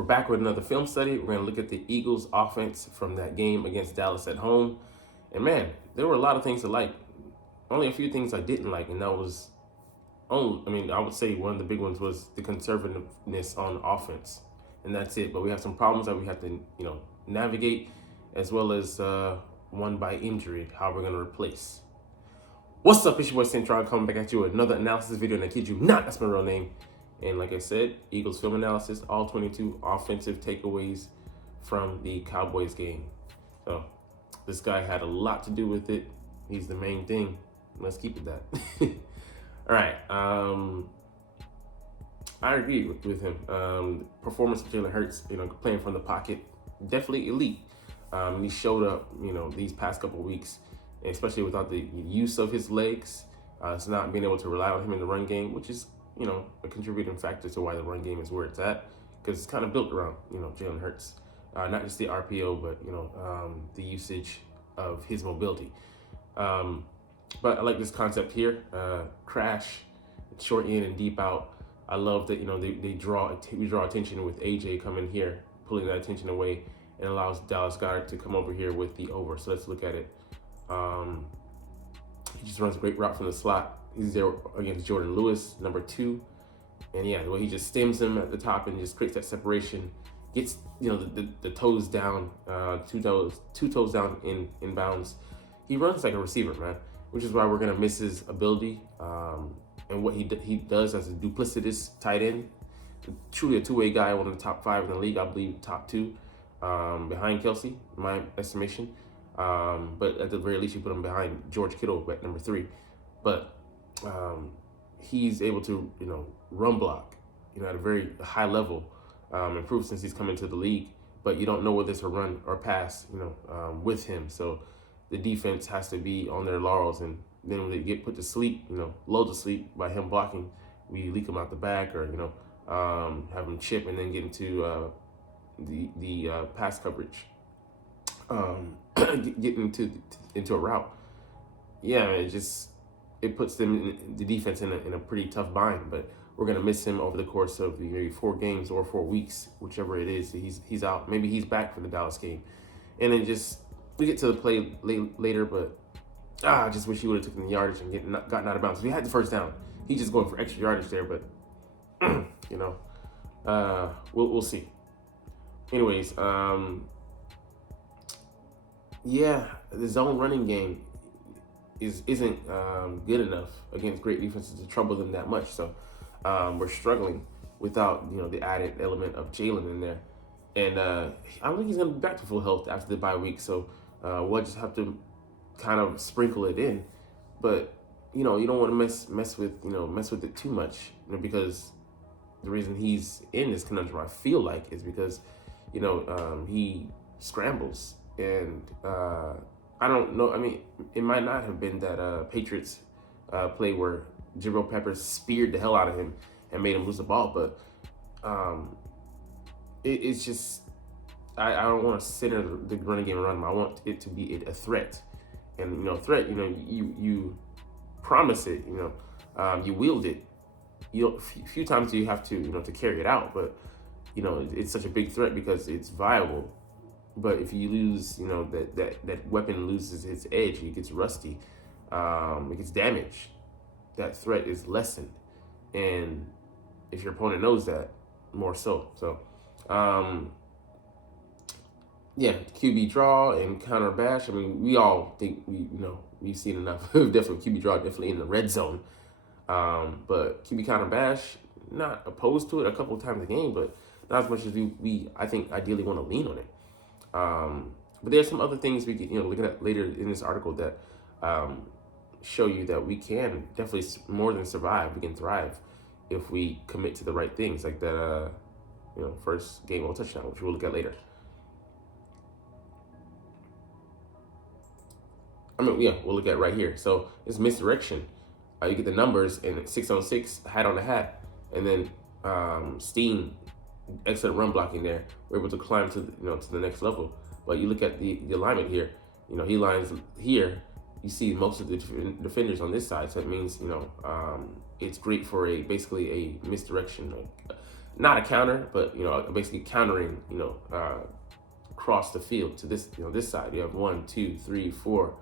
We're back with another film study. We're going to look at the Eagles' offense from that game against Dallas at home. And man, there were a lot of things to like. Only a few things I didn't like, and that was I would say one of the big ones was the conservativeness on offense, and that's it. But we have some problems that we have to, navigate, as well as one by injury, how we're going to replace. What's up, it's your boy Centron coming back at you with another analysis video, and I kid you not, that's my real name. And like I said, Eagles film analysis, all 22 offensive takeaways from the Cowboys game. So this guy had a lot to do with it. He's the main thing. Let's keep it that. All right. I agree with him. Performance of Jalen Hurts, playing from the pocket, definitely elite. He showed up, these past couple of weeks, especially without the use of his legs. It's not being able to rely on him in the run game, which is, a contributing factor to why the run game is where it's at, because it's kind of built around, Jalen Hurts. Not just the RPO, but, the usage of his mobility. But I like this concept here, crash, short in and deep out. I love that, we draw attention with AJ coming here, pulling that attention away, and allows Dallas Goedert to come over here with the over. So let's look at it. He just runs a great route from the slot. He's there against Jordan Lewis, number 2. And yeah, the way he just stems him at the top and just creates that separation, gets, the toes down, two toes down in bounds. He runs like a receiver, man, which is why we're going to miss his ability and what he does as a duplicitous tight end. Truly a two-way guy, one of the top 5 in the league, I believe top 2, behind Kelsey, in my estimation. But at the very least, you put him behind George Kittle at number 3. But he's able to, run block, at a very high level, improved since he's come into the league. But you don't know whether it's a run or pass, with him. So the defense has to be on their laurels, and then when they get put to sleep, lulled to sleep by him blocking, we leak him out the back, or have him chip and then get into the pass coverage, get into a route. Yeah, it puts the defense in a pretty tough bind. But we're gonna miss him over the course of the maybe 4 games or 4 weeks, whichever it is. He's out. Maybe he's back for the Dallas game, and then we get to the play later. But I just wish he would have taken the yardage and gotten out of bounds. We had the first down. He's just going for extra yardage there, but we'll see. Anyways, yeah, the zone running game isn't good enough against great defenses to trouble them that much. So we're struggling without the added element of Jalen in there, and I don't think he's gonna be back to full health after the bye week. So we'll just have to kind of sprinkle it in, but you don't want to mess with it too much, because the reason he's in this conundrum, I feel like, is because he scrambles, and I don't know. I mean, it might not have been that Patriots play where Jabril Peppers speared the hell out of him and made him lose the ball, but it's just I don't want to center the running game around him. I want it to be a threat, and threat. You promise it. You wield it. Few times you have to to carry it out, but it's such a big threat because it's viable. But if you lose, that weapon loses its edge, it gets rusty, it gets damaged. That threat is lessened, and if your opponent knows that, more so. So, yeah, QB draw and counter bash. I mean, we all think we've seen enough. Definitely QB draw, definitely in the red zone. But QB counter bash, not opposed to it a couple of times a game, but not as much as we I think ideally want to lean on it. But there's some other things we can look at later in this article that show you that we can definitely more than survive. We can thrive if we commit to the right things, like that first game goal touchdown, which we'll look at later. We'll look at right here. So it's misdirection. You get the numbers, and it's 6 on 6, hat on the hat, and then Steen, excellent run blocking there. We're able to climb to the next level. But you look at the alignment here. He lines here. You see most of the defenders on this side, so it means it's great for basically a misdirection, not a counter, but basically countering, across the field to this, this side. You have 1, 2, 3, 4,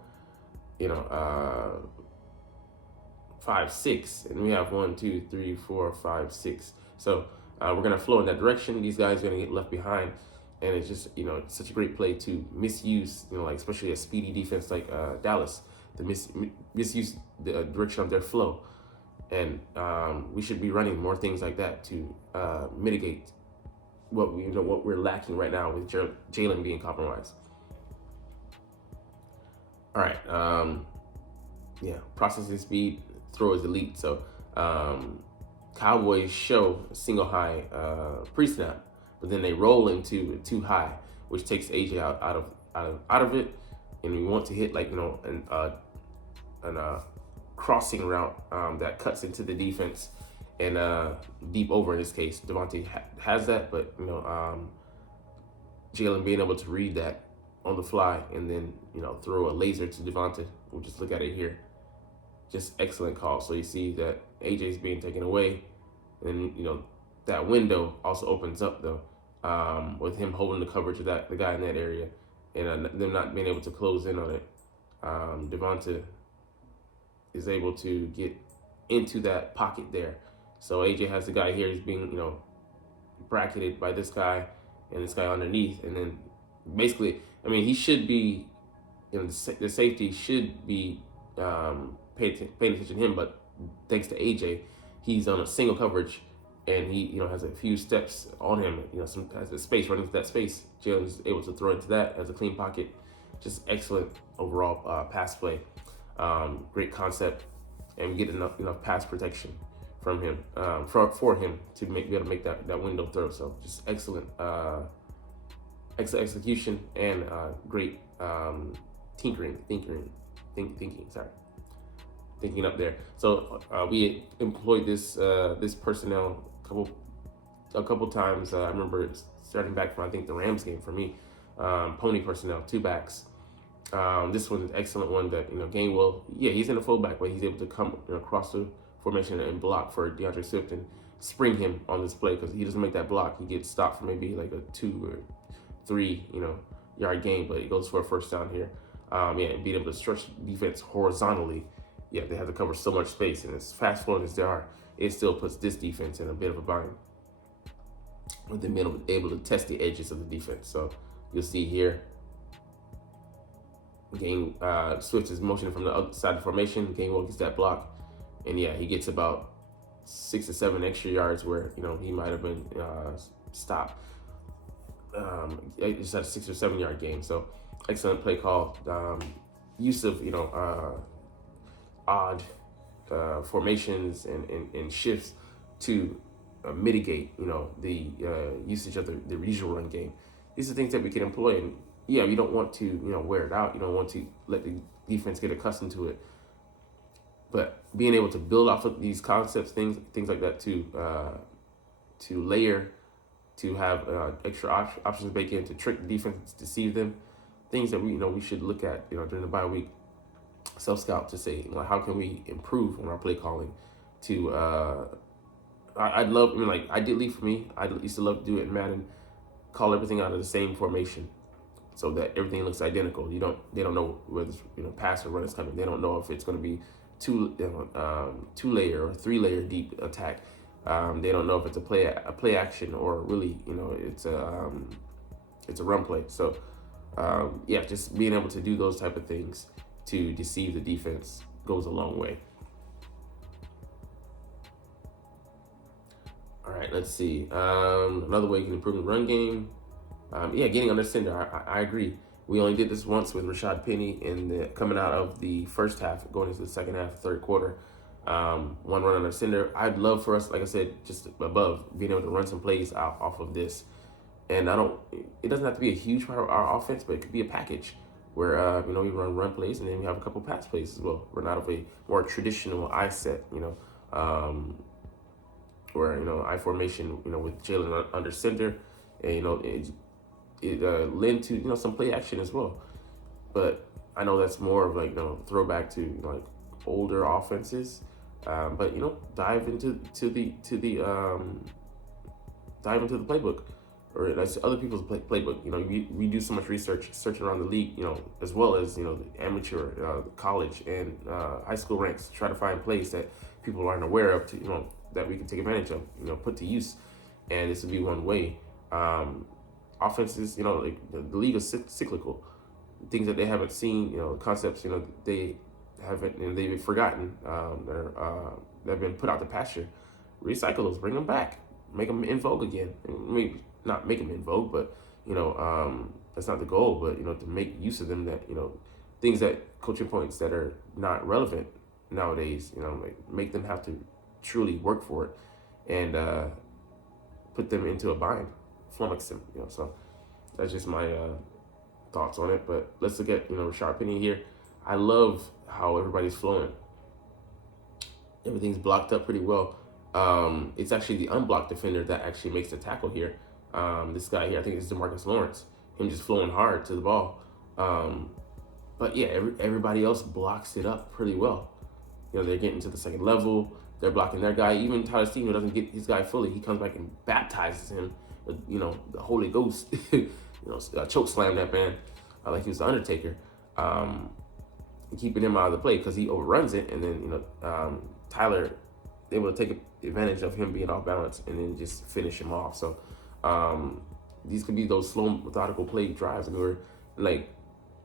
5, 6, and we have 1, 2, 3, 4, 5, 6. So we're gonna flow in that direction. These guys are gonna get left behind, and it's just it's such a great play to misuse, like especially a speedy defense like Dallas, to misuse the direction of their flow, and we should be running more things like that to mitigate what we're lacking right now with Jalen being compromised. All right, processing speed, throw is elite. So Cowboys show a single high pre-snap, but then they roll into too high, which takes AJ out of it, and we want to hit like an crossing route that cuts into the defense and deep over in this case. Devontae has that, but Jalen being able to read that on the fly and then throw a laser to Devontae. We'll just look at it here. Just excellent call. So you see that AJ's being taken away, and that window also opens up though, with him holding the coverage of the guy in that area, and them not being able to close in on it. Devontae is able to get into that pocket there. So AJ has the guy here. He's being bracketed by this guy and this guy underneath, and then basically, he should be, the safety should be paying attention to him, but thanks to AJ, he's on a single coverage, and he has a few steps on him, some has a space running into that space. Jalen's able to throw into that as a clean pocket. Just excellent overall pass play. Great concept, and we get enough pass protection from him, for him to be able to make that window throw. So just excellent execution and great thinking up there. So we employed this personnel a couple times. I remember starting back from I think the Rams game for me. Pony personnel, 2 backs. This one's an excellent one that Gainwell, he's in the fullback, but he's able to come across the formation and block for DeAndre Swift and spring him on this play, because he doesn't make that block. He gets stopped for maybe like a 2 or 3 yard gain, but he goes for a first down here. And being able to stretch defense horizontally. They have to cover so much space, and as fast flowing as they are, it still puts this defense in a bit of a bind with them being able to test the edges of the defense. So you'll see here, Swift is motioning from the other side of the formation. Gainwell gets that block, and he gets about 6 or 7 extra yards where he might have been stopped. Just had a 6 or 7 yard gain. So excellent play call. Use of odd formations and shifts to mitigate the usage of the usual run game. These are things that we can employ, and you don't want to wear it out. You don't want to let the defense get accustomed to it. But being able to build off of these concepts, things like that, to layer, to have extra options baked in, to trick the defense, deceive them, things that we should look at during the bye week self-scout to say how can we improve on our play calling. To I'd love, ideally for me, I used to love to do it in Madden, call everything out of the same formation so that everything looks identical. They don't know whether it's pass or run is coming. They don't know if it's going to be two layer or 3 layer deep attack. They don't know if it's a play action or really it's a run play. So just being able to do those type of things to deceive the defense goes a long way. All right, let's see. Another way you can improve the run game. Getting under center. I agree. We only did this once with Rashad Penny coming out of the first half, going into the second half, third quarter. One run under center. I'd love for us, like I said, just above, being able to run some plays out off of this. And it doesn't have to be a huge part of our offense, but it could be a package where, we run plays and then we have a couple pass plays as well. Run out of a more traditional I set, where, I formation, with Jalen under center, and, it lend to, some play action as well. But I know that's more of like, throwback to, older offenses. But, dive into the dive into the playbook, or that's other people's playbook. You know, we do so much research, searching around the league, you know, as well as, you know, the amateur, college, and high school ranks to try to find plays that people aren't aware of, to, you know, that we can take advantage of, you know, put to use. And this would be one way. Offenses, you know, like the league is cyclical. Things that they haven't seen, you know, concepts, you know, they haven't, and they've forgotten, that have been put out the pasture. Recycle those, bring them back, make them in vogue again. Maybe not make them in vogue, but, you know, that's not the goal. But, you know, to make use of them, that, you know, things that coaching points that are not relevant nowadays, you know, like make them have to truly work for it, and put them into a bind, flummox them, you know. So that's just my thoughts on it. But let's look at, you know, Rashard Penny here. I love how everybody's flowing. Everything's blocked up pretty well. It's actually the unblocked defender that actually makes the tackle here. This guy here, I think it's DeMarcus Lawrence. Him just flowing hard to the ball. But yeah, everybody else blocks it up pretty well. You know, they're getting to the second level. They're blocking their guy. Even Tyler Steven doesn't get his guy fully. He comes back and baptizes him with, you know, the Holy Ghost. You know, choke slam that man like he was the Undertaker. Keeping him out of the play because he overruns it, and then, you know, Tyler able to take advantage of him being off balance and then just finish him off. So these could be those slow, methodical play drives, and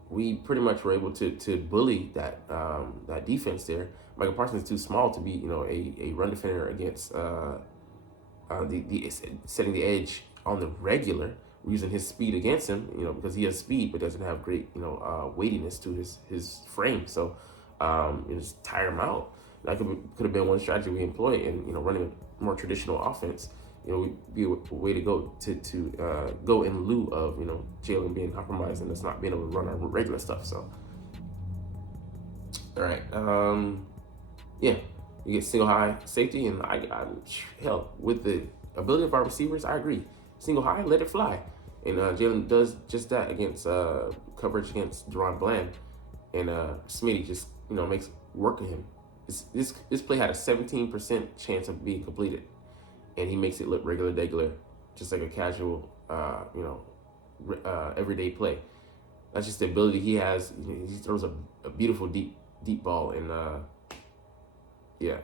we pretty much were able to bully that defense there. Michael Parsons is too small to be, you know, a run defender against the setting the edge on the regular. We're using his speed against him, you know, because he has speed but doesn't have great, you know, weightiness to his frame. So you just tire him out. That could have been one strategy we employ in, you know, running a more traditional offense. You know, would be a way to go to go in lieu of, you know, Jalen being compromised and us not being able to run our regular stuff. So, all right, yeah, you get single high safety, and hell, with the ability of our receivers, I agree. Single high, let it fly, and Jalen does just that against coverage against Deron Bland, and Smitty just, you know, makes work of him. This play had a 17% chance of being completed, and he makes it look regular, just like a casual, you know, everyday play. That's just the ability he has. He throws a beautiful deep ball, and yeah,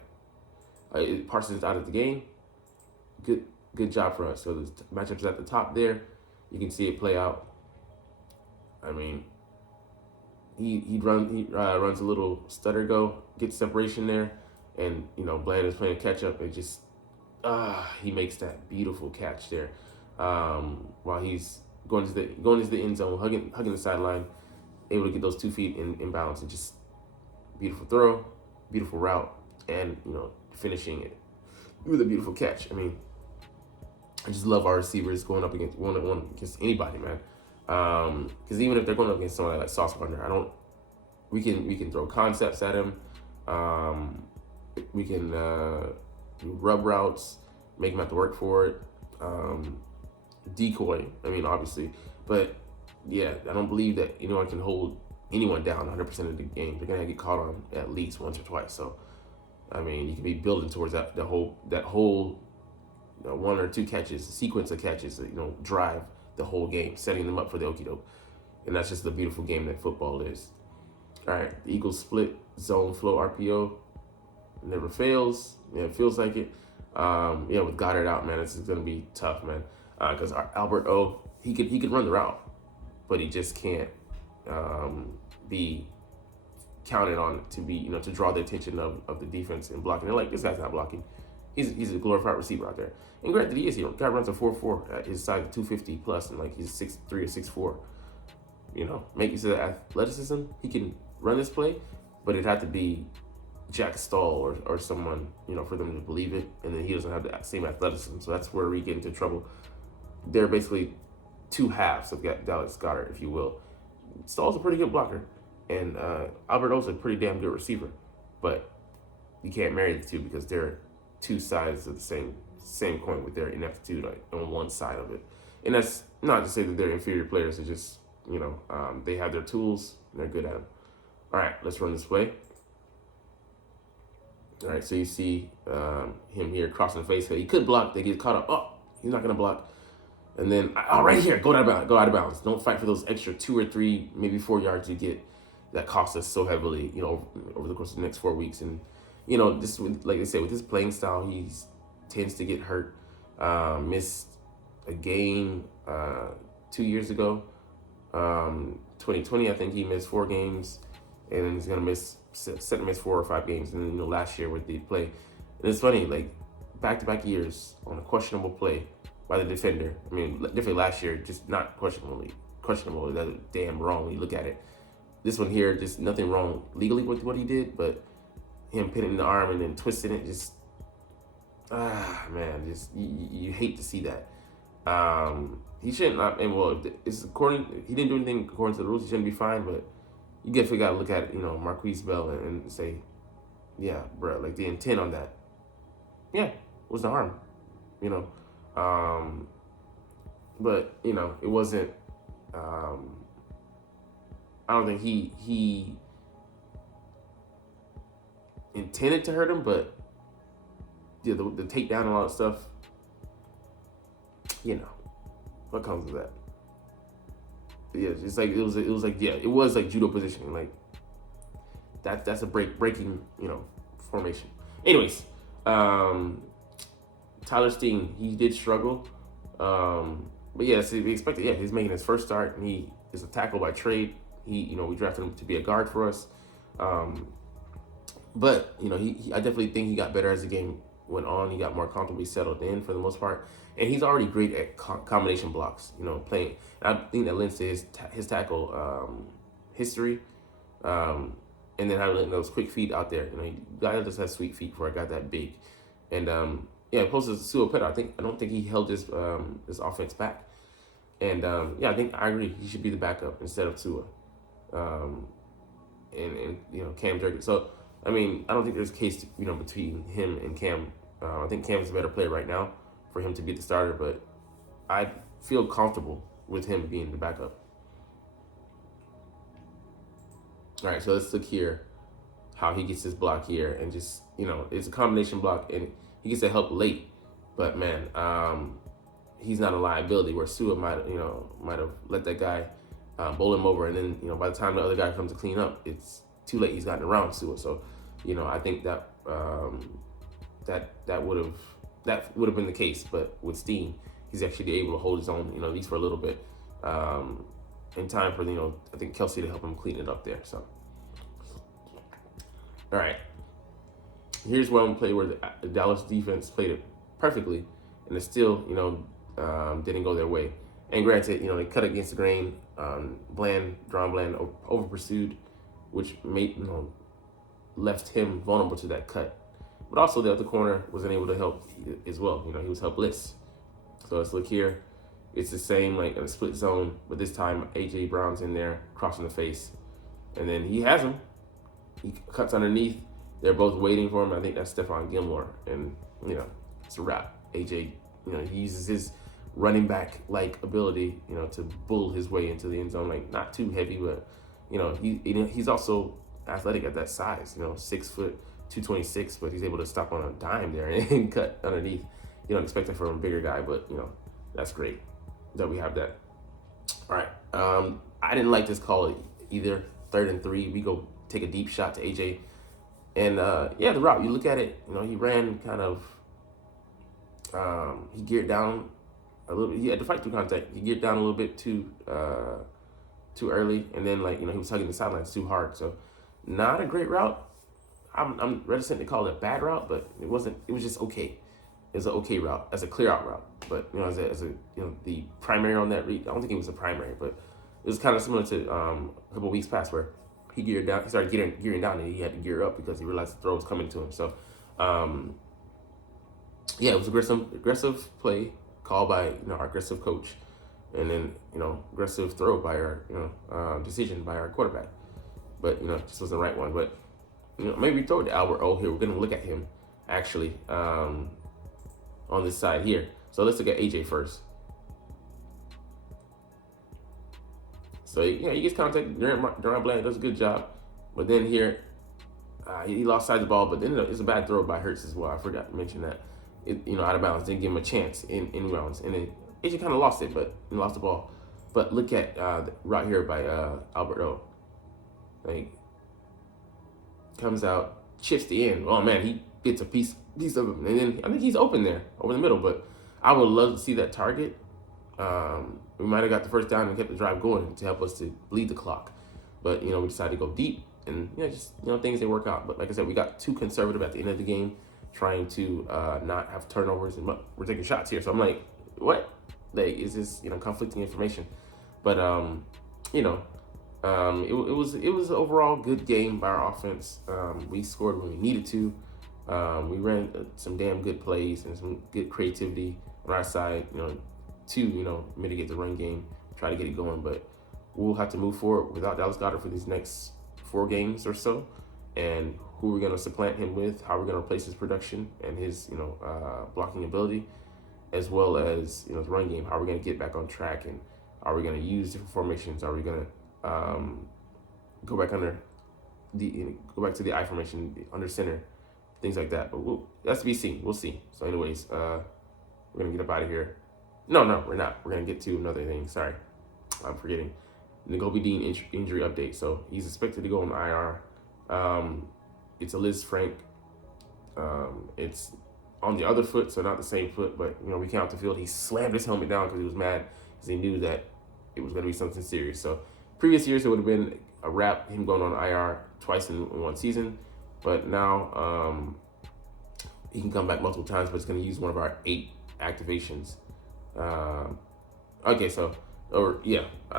Parsons out of the game. Good job for us. So the matchup's at the top there. You can see it play out. I mean, he runs a little stutter go, gets separation there, and, you know, Bland is playing catch up, and just he makes that beautiful catch there, while he's going to the end zone, hugging the sideline, able to get those 2 feet in balance, and just beautiful throw, beautiful route, and, you know, finishing it with a beautiful catch. I mean, I just love our receivers going up against one-on-one against anybody, man. Because even if they're going up against someone like Sauce Gardner, we can throw concepts at him. We can do rub routes, make him have to work for it. Decoy, I mean, obviously, but yeah, I don't believe that anyone can hold anyone down 100% of the game. They're gonna get caught on at least once or twice. So, I mean, you can be building towards that whole you know, 1 or 2 catches, sequence of catches, you know, drive the whole game, setting them up for the okie doke. And that's just the beautiful game that football is. All right, the Eagles split zone flow RPO never fails. Yeah, it feels like it. Yeah, with Goedert out, man, this is gonna be tough, man. Because Albert O, he could run the route, but he just can't be counted on to be, you know, to draw the attention of the defense and blocking. They're like, this guy's not blocking. He's a glorified receiver out there. And granted, he is. He guy runs a 4.4 at his size, 250 plus, and like he's 6'3" or 6'4". You know, make use of the athleticism. He can run this play, but it'd have to be Jack Stahl or someone, you know, for them to believe it. And then he doesn't have the same athleticism, so that's where we get into trouble. They're basically 2 halves of Dallas Goedert, if you will. Stahl's a pretty good blocker, and Albert O's a pretty damn good receiver, but you can't marry the two because they're 2 sides of the same coin with their ineptitude on one side of it. And that's not to say that they're inferior players. It's just, you know, they have their tools and they're good at them. All right, let's run this play. All right, so you see him here crossing the face. He could block. They get caught up. Oh, He's not gonna block. And then, oh, right here, go out of bounds. Go out of bounds. Don't fight for those extra 2 or 3, maybe 4 yards you get that cost us so heavily, over the course of the next 4 weeks. And just like I said, with his playing style, he tends to get hurt. Missed a game 2 years ago. 2020, I think he missed 4 games, and then he's gonna miss 4 or 5 games. And then last year with the play, and it's funny, like back-to-back years on a questionable play by the defender. I mean, definitely last year, just not questionable. That's damn wrong when you look at it. This one here, just nothing wrong legally with what he did, but him pinning the arm and then twisting it, just man, just you hate to see that. He shouldn't not, and well, it's according. He didn't do anything according to the rules. He shouldn't be fined, but you definitely got to look at Marquise Bell and say, yeah, bro, like the intent on that, yeah, was the harm, but it wasn't. I don't think he intended to hurt him, but yeah, the takedown and all that stuff, what comes with that? Yeah, it's like it was like judo positioning, like that's a breaking formation. Anyways, Tyler Steen, he did struggle, but yeah, so we expected. Yeah, he's making his first start, and he is a tackle by trade. We drafted him to be a guard for us, but I definitely think he got better as the game went on. He got more comfortably settled in for the most part, and he's already great at combination blocks. Playing. And I think that lends to his tackle history, and then having those quick feet out there. Guy just has sweet feet for a guy that big, and opposed to Sua I don't think he held his offense back, and I agree he should be the backup instead of Tua, and Cam Jurgens. So I don't think there's a case between him and Cam. I think Cam's a better player right now for him to be the starter, but I feel comfortable with him being the backup. All right, so let's look here how he gets his block here, and just it's a combination block, and he gets the help late, but man, he's not a liability where Sua might have let that guy bowl him over, and then by the time the other guy comes to clean up, it's too late. He's gotten around Sua, so I think that that would have been the case, but with Steen, he's actually able to hold his own, at least for a little bit, in time for I think Kelsey to help him clean it up there. So, all right, here's one play where the Dallas defense played it perfectly, and it still didn't go their way. And granted, they cut against the grain. Bland over pursued, which made left him vulnerable to that cut. But also the other corner wasn't able to help as well. He was helpless. So let's look here. It's the same, like in a split zone, but this time A.J. Brown's in there, crossing the face. And then he has him. He cuts underneath. They're both waiting for him. I think that's Stephon Gilmore. And, it's a wrap. A.J., he uses his running back-like ability, to bull his way into the end zone. Like, not too heavy, but, he's also athletic at that size, 6 foot, 226, but he's able to stop on a dime there and cut underneath. You don't expect it from a bigger guy, but that's great that we have that. All right, I didn't like this call either. 3rd and 3, we go take a deep shot to AJ, and the route. You look at it, he ran kind of. He geared down a little bit. He had to fight through contact. He geared down a little bit too early, and then he was hugging the sidelines too hard. So, not a great route. I'm reticent to call it a bad route, but it wasn't. It was just okay. It was an okay route, as a clear out route. But as a the primary on that read, I don't think it was a primary, but it was kind of similar to a couple weeks past where he geared down. He started gearing down, and he had to gear up because he realized the throw was coming to him. So, it was aggressive play called by our aggressive coach, and then aggressive throw by our decision by our quarterback. But just wasn't the right one. But maybe we throw it to Albert O here. We're gonna look at him actually on this side here. So let's look at AJ first. So he gets contact. Durant Bland does a good job, but then here he lost sight of the ball. But then it's a bad throw by Hurts as well. I forgot to mention that. out of bounds. Didn't give him a chance in rounds, and then AJ kind of lost it, but he lost the ball. But look at right here by Alberto, like comes out, chips the end. Oh man, he gets a piece of him, and then I think he's open there over the middle. But I would love to see that target. We might have got the first down and kept the drive going to help us to bleed the clock. But we decided to go deep, and just things didn't work out. But like I said, we got too conservative at the end of the game, trying to not have turnovers, and we're taking shots here. So I'm like, what? Like, is this conflicting information? But it was an overall good game by our offense. We scored when we needed to. We ran some damn good plays and some good creativity on our side, to mitigate the run game, try to get it going. But we'll have to move forward without Dallas Goedert for these next 4 games or so, and who we're going to supplant him with, how we're going to replace his production and his blocking ability, as well as the run game, how we're going to get back on track, and are we going to use different formations? Are we going to go back to the I formation under center, things like that? But that's to be seen. We'll see. So, anyways, we're gonna get up out of here. No, we're not. We're gonna get to another thing. Sorry, I'm forgetting. N'Kobe Dean injury update. So he's expected to go on IR. It's a Liz Frank. It's on the other foot, so not the same foot, but we came out the field. He slammed his helmet down because he was mad, because he knew that it was going to be something serious. So previous years, it would have been a wrap, him going on IR twice in one season. But now he can come back multiple times, but it's going to use one of our 8 activations. I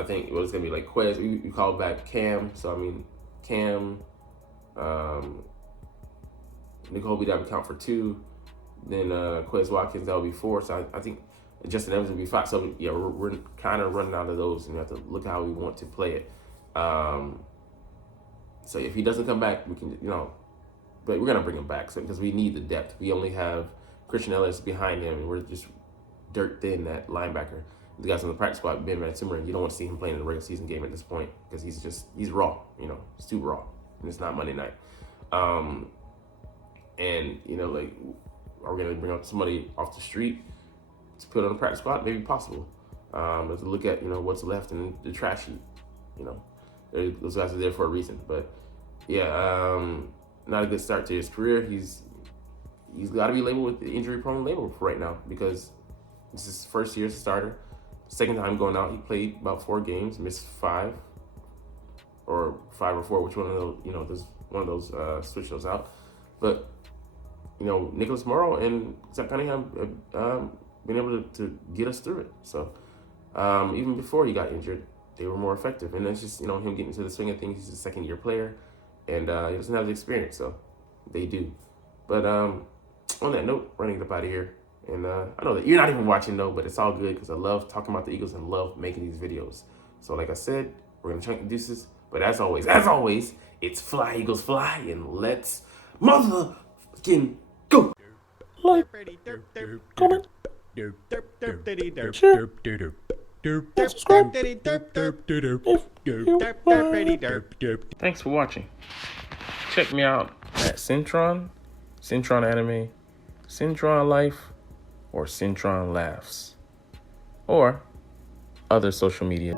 think it was going to be like Quez. We called back Cam. So, Cam, N'Kobe, that would count for 2. Then Quez Watkins, that would be 4. So I think Justin Evans would be 5. So yeah, we're kind of running out of those, and we have to look how we want to play it. So if he doesn't come back, we can, but we're gonna bring him back, so because we need the depth. We only have Christian Ellis behind him, and we're just dirt thin at linebacker. The guys on the practice squad, Ben Van Timmer, and you don't want to see him playing in a regular season game at this point, because he's raw. He's too raw, and it's not Monday night. Are we gonna bring up somebody off the street to put on the practice squad? Maybe possible. Let's look at what's left in the trash heap. Those guys are there for a reason. But yeah, not a good start to his career. He's got to be labeled with the injury-prone label for right now, because this is his first year as a starter. Second time going out, he played about 4 games, missed 5 or 4. Which one of those? There's one of those. Switch those out. But Nicholas Morrow and Zach Cunningham been able to get us through it. So even before he got injured, they were more effective. And that's just him getting into the swing of things. He's a second-year player, and he doesn't have the experience, so they do. But on that note, running it up out of here. And I know that you're not even watching, though, but it's all good, because I love talking about the Eagles and love making these videos. So like I said, we're going to chunk the deuces. But as always, it's Fly, Eagles, Fly, and let's motherfucking go. Like, comment, share, subscribe. Thanks for watching. Check me out at Centron Anime, Centron Life, or Centron Laughs, or other social media.